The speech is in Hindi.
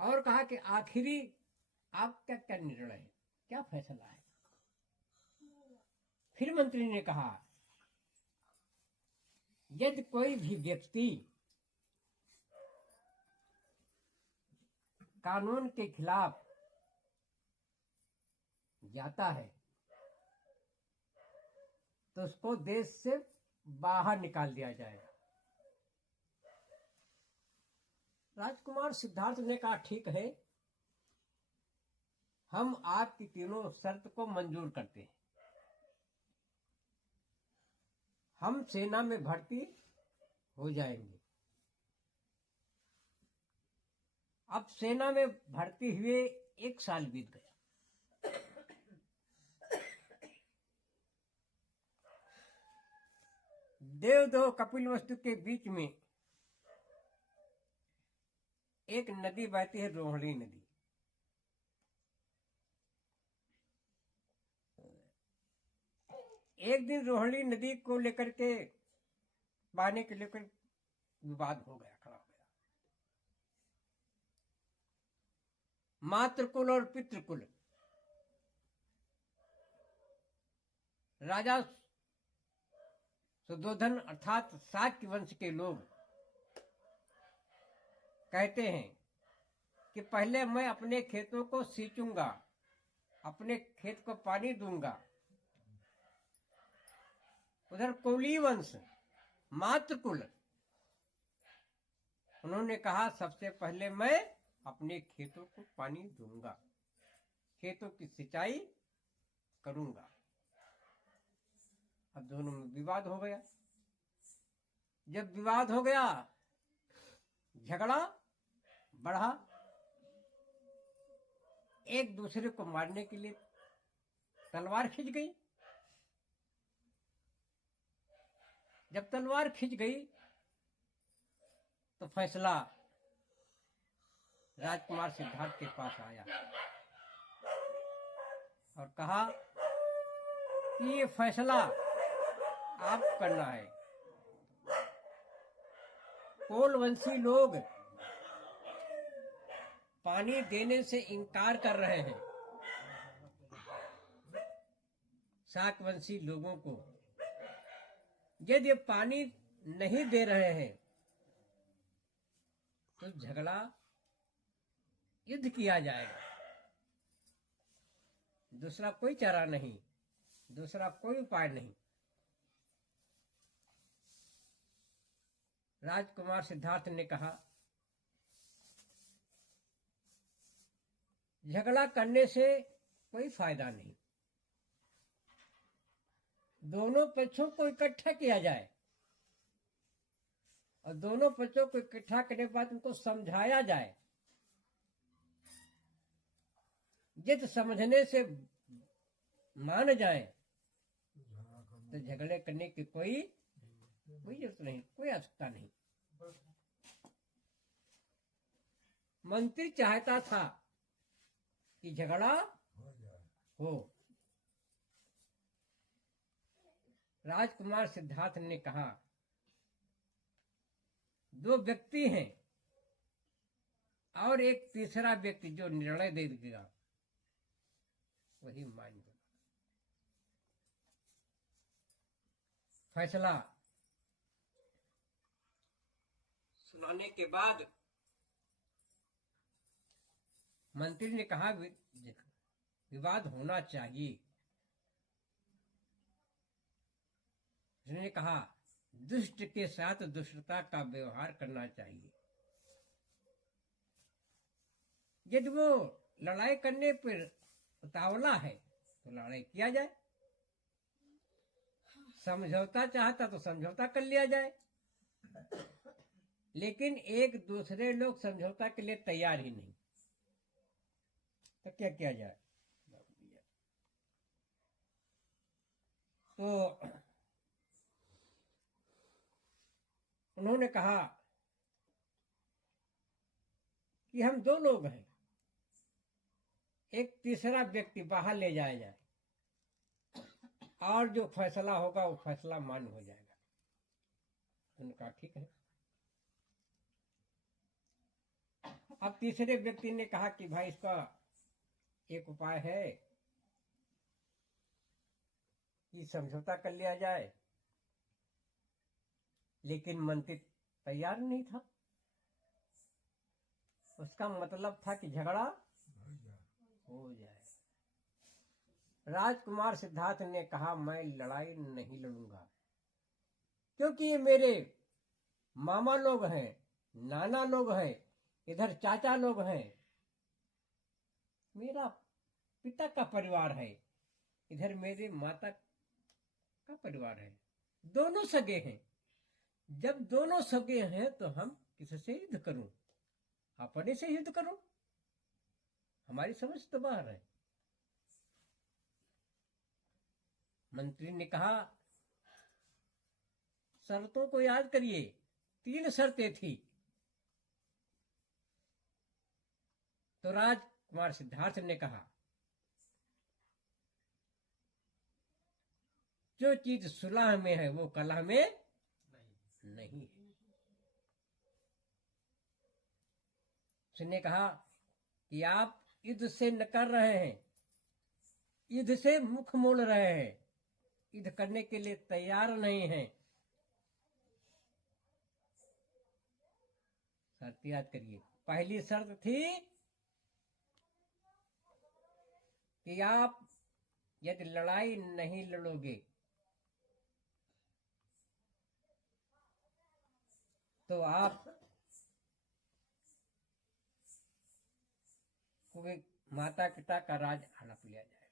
और कहा कि आखिरी आपका क्या निर्णय है, क्या फैसला है। फिर मंत्री ने कहा, यदि कोई भी व्यक्ति कानून के खिलाफ जाता है तो उसको देश से बाहर निकाल दिया जाएगा। राजकुमार सिद्धार्थ ने कहा, ठीक है, हम आपकी तीनों शर्त को मंजूर करते हैं। हम सेना में भर्ती हो जाएंगे। अब सेना में भर्ती हुए 1 साल बीत गया। देवदह कपिलवस्तु के बीच में एक नदी बहती है, रोहिणी नदी। एक दिन रोहिणी नदी को लेकर के पानी के लेकर विवाद हो गया, खड़ा हो गया। मातृकुल और पितृकुल, राजा सुधोधन अर्थात शाक्य वंश के लोग कहते हैं कि पहले मैं अपने खेतों को सींचूंगा, अपने खेत को पानी दूंगा। उधर कोली वंश मातृकुल, उन्होंने कहा सबसे पहले मैं अपने खेतों को पानी दूंगा, खेतों की सिंचाई करूंगा। अब दोनों में विवाद हो गया। जब विवाद हो गया, झगड़ा बढ़ा, एक दूसरे को मारने के लिए तलवार खिंच गई। जब तलवार खिंच गई तो फैसला राजकुमार सिद्धार्थ के पास आया और कहा कि ये फैसला आप करना है। कोलवंशी लोग पानी देने से इनकार कर रहे हैं शाकवंशी लोगों को। यदि पानी नहीं दे रहे हैं तो झगड़ा युद्ध किया जाएगा। दूसरा कोई चारा नहीं, दूसरा कोई उपाय नहीं। राजकुमार सिद्धार्थ ने कहा, झगड़ा करने से कोई फायदा नहीं, दोनों पक्षों को इकट्ठा किया जाए और दोनों पक्षों को इकट्ठा करने के बाद उनको समझाया जाए। यदि समझने से मान जाए तो झगड़े करने की कोई जरूरत नहीं, कोई आवश्यकता नहीं। मंत्री चाहता था कि झगड़ा हो। राजकुमार सिद्धार्थ ने कहा, 2 व्यक्ति हैं और एक तीसरा व्यक्ति जो निर्णय दे देगा वही मान होगा। फैसला सुनाने के बाद मंत्री ने कहा, विवाद होना चाहिए। उसने कहा, दुष्ट के साथ दुष्टता का व्यवहार करना चाहिए। यदि वो लड़ाई करने पर उतावला है तो लड़ाई किया जाए, समझौता चाहता तो समझौता कर लिया जाए। लेकिन एक दूसरे लोग समझौता के लिए तैयार ही नहीं, तो क्या किया जाए। तो उन्होंने कहा कि हम 2 लोग हैं, एक तीसरा व्यक्ति बाहर ले जाया जाए और जो फैसला होगा वो फैसला मान्य हो जाएगा। उन्होंने कहा ठीक है। अब तीसरे व्यक्ति ने कहा कि भाई इसका एक उपाय है कि समझौता कर लिया जाए, लेकिन मंत्री तैयार नहीं था। उसका मतलब था कि झगड़ा हो जाए। राजकुमार सिद्धार्थ ने कहा, मैं लड़ाई नहीं लड़ूंगा, क्योंकि ये मेरे मामा लोग हैं, नाना लोग हैं, इधर चाचा लोग हैं, मेरा पिता का परिवार है, इधर मेरे माता का परिवार है, दोनों सगे हैं। जब दोनों सगे हैं तो हम किससे युद्ध करूं? अपने से युद्ध करूं? हमारी समझ तो बाहर है। मंत्री ने कहा, शर्तों को याद करिए, 3 शर्तें थी। तो राजकुमार सिद्धार्थ ने कहा, जो चीज सुलह में है वो कलह में नहीं है। उसने कहा कि आप युद्ध से न कर रहे हैं, युद्ध से मुख मोड़ रहे हैं, युद्ध करने के लिए तैयार नहीं हैं। शर्त याद करिए। पहली शर्त थी कि आप यदि लड़ाई नहीं लड़ोगे तो आप को माता पिता का राज हड़प लिया जाएगा।